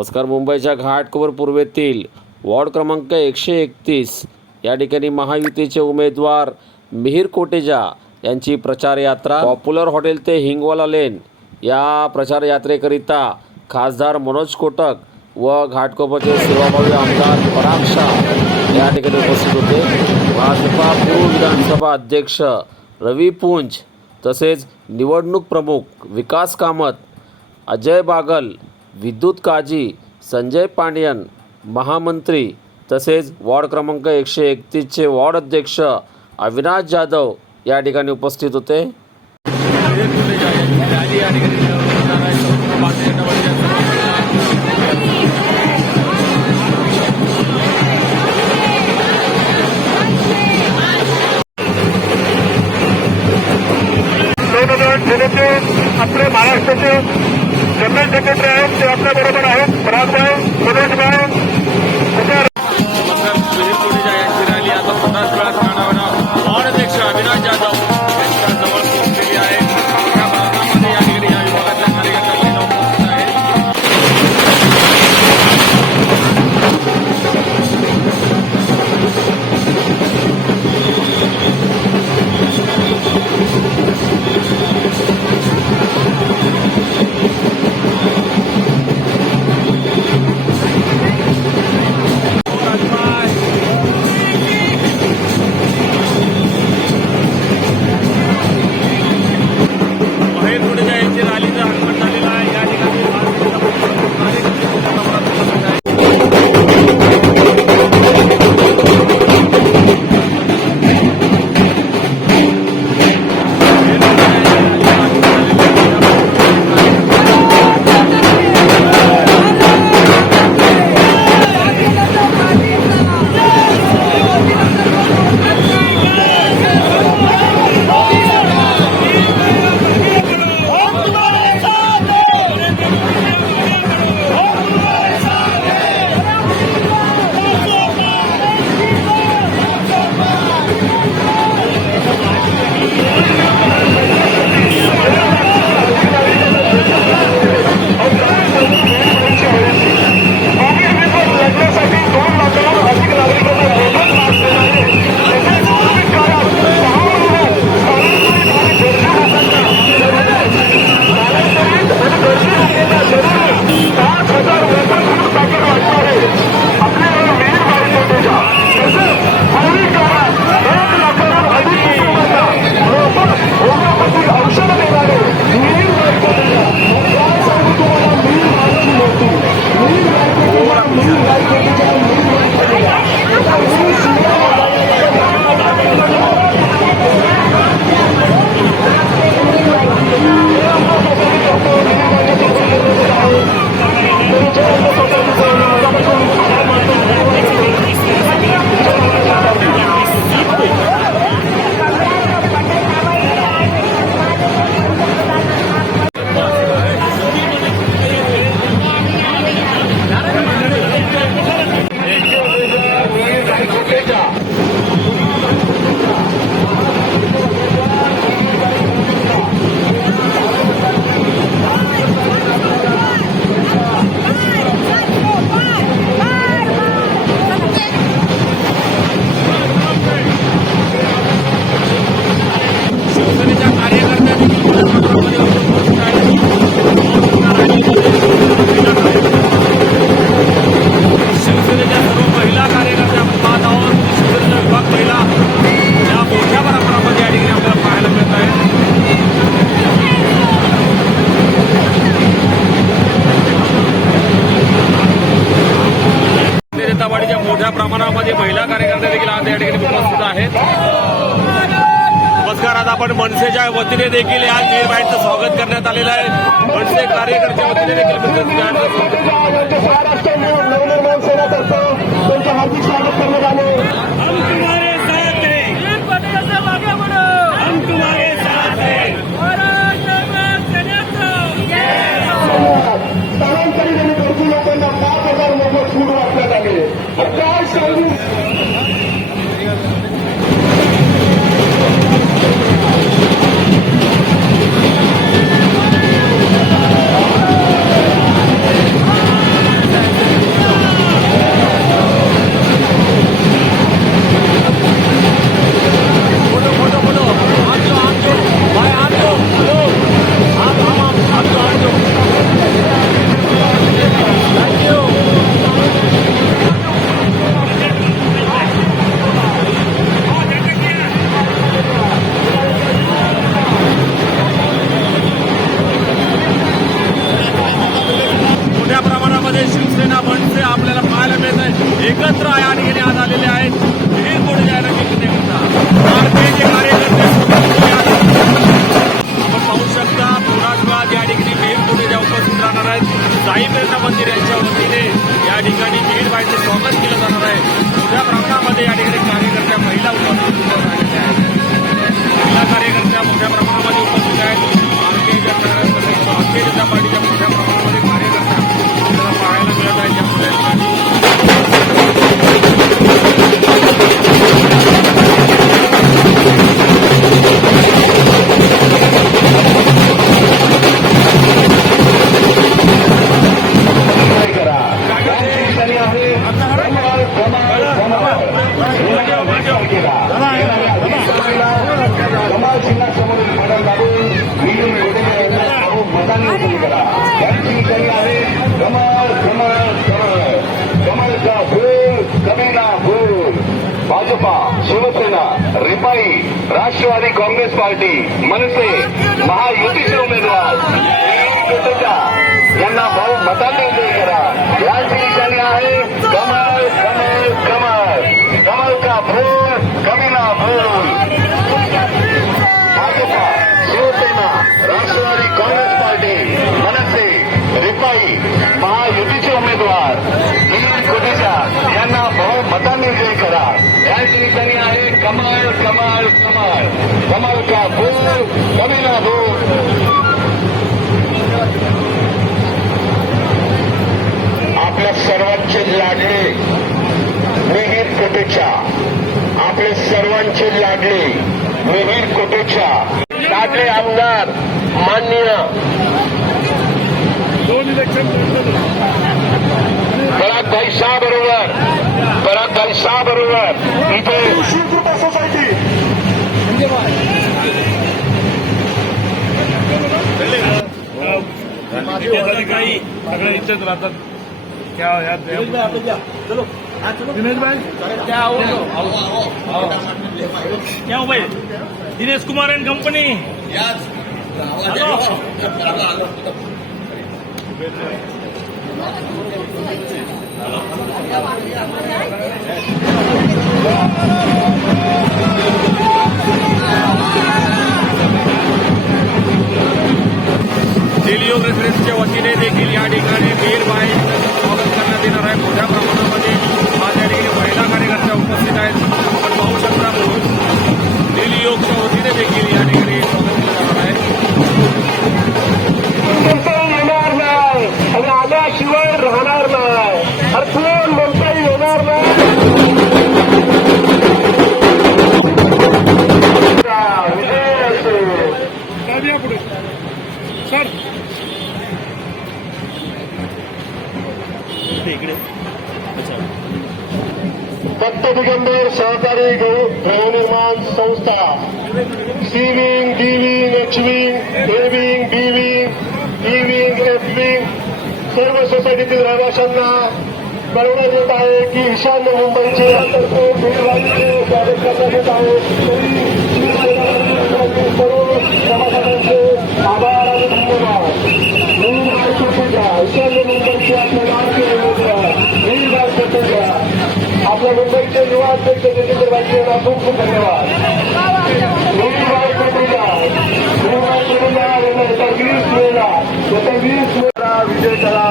नमस्कार मुंबईच्या घाटकोपर पूर्वेतील वॉर्ड क्रमांक एकशे एकतीस या ठिकाणी महायुतीचे उमेदवार मिहीर कोटेजा यांची प्रचार यात्रा पॉप्युलर हॉटेल ते हिंगवाला लेन या प्रचार यात्रेकरिता खासदार मनोज कोटक व घाटकोपरचे सेवाभावी आमदार पराग शाह या ठिकाणी उपस्थित होते. भाजपा पूर्व विधानसभा अध्यक्ष रवी पुंज तसेच निवडणूक प्रमुख विकास कामत अजय बागल विद्युत काजी संजय पांडियन महामंत्री तसेच वॉर्ड क्रमांक एकशे एकतीसचे वॉर्ड अध्यक्ष अविनाश जाधव या ठिकाणी उपस्थित होते. आपले महाराष्ट्राचे जनरल सेक्रेटरी आहेत ते आपल्या बरोबर आहेत. परागभाई सुरेशभाई मोठ्या प्रमाणामध्ये महिला कार्यकर्ते देखील आज या ठिकाणी उपस्थित आहेत. नमस्कार आज आपण मनसेच्या वतीने देखील या मीरबाईंचं स्वागत करण्यात आलेलं आहे. मनसे कार्यकर्त्या वतीने देखील महाराष्ट्र नवनिर्माण सेनेतर्फे हार्दिक स्वागत करण्यात आले साथ हैं भाजपा शिवसेना रिपाई राष्ट्रवादी काँग्रेस पार्टी मनसे महायुतीचे उमेदवार यांना भाऊ मतांनी विजय करा. या ठिकाणी आहे रिपाई महायुतीचे उमेदवार दिलीप कोटेचा यांना बहुमताने विजयी करा. या ठिकाणी आहे कमाल कमाल कमाल. कमाल का फूल कमी ना फूल इथे सोसायटी सगळं इथेच राहतात. क्या या दिनेश भाई क्या आओ क्या हो भाई? Dinesh Kumar and company. Hello. Thank you. इकडे दत्त दिगंबर सहकारी गृह गृहनिर्माण संस्था सीविंग डीविंग एचविंग एविंग बीविंग ईविंग एफविंग सर्व सोसायटीतील रहिवाशांना कळवण्यात येत आहे की ईशान्य मुंबईचे तर्फे भीडवाडीचे स्वागत करण्यात येत आहे मुंबईचे युवा अध्यक्ष जितेंद्र यांना खूप खूप धन्यवाद. येत्या वीस मेला येत्या वीस मेला विजय करा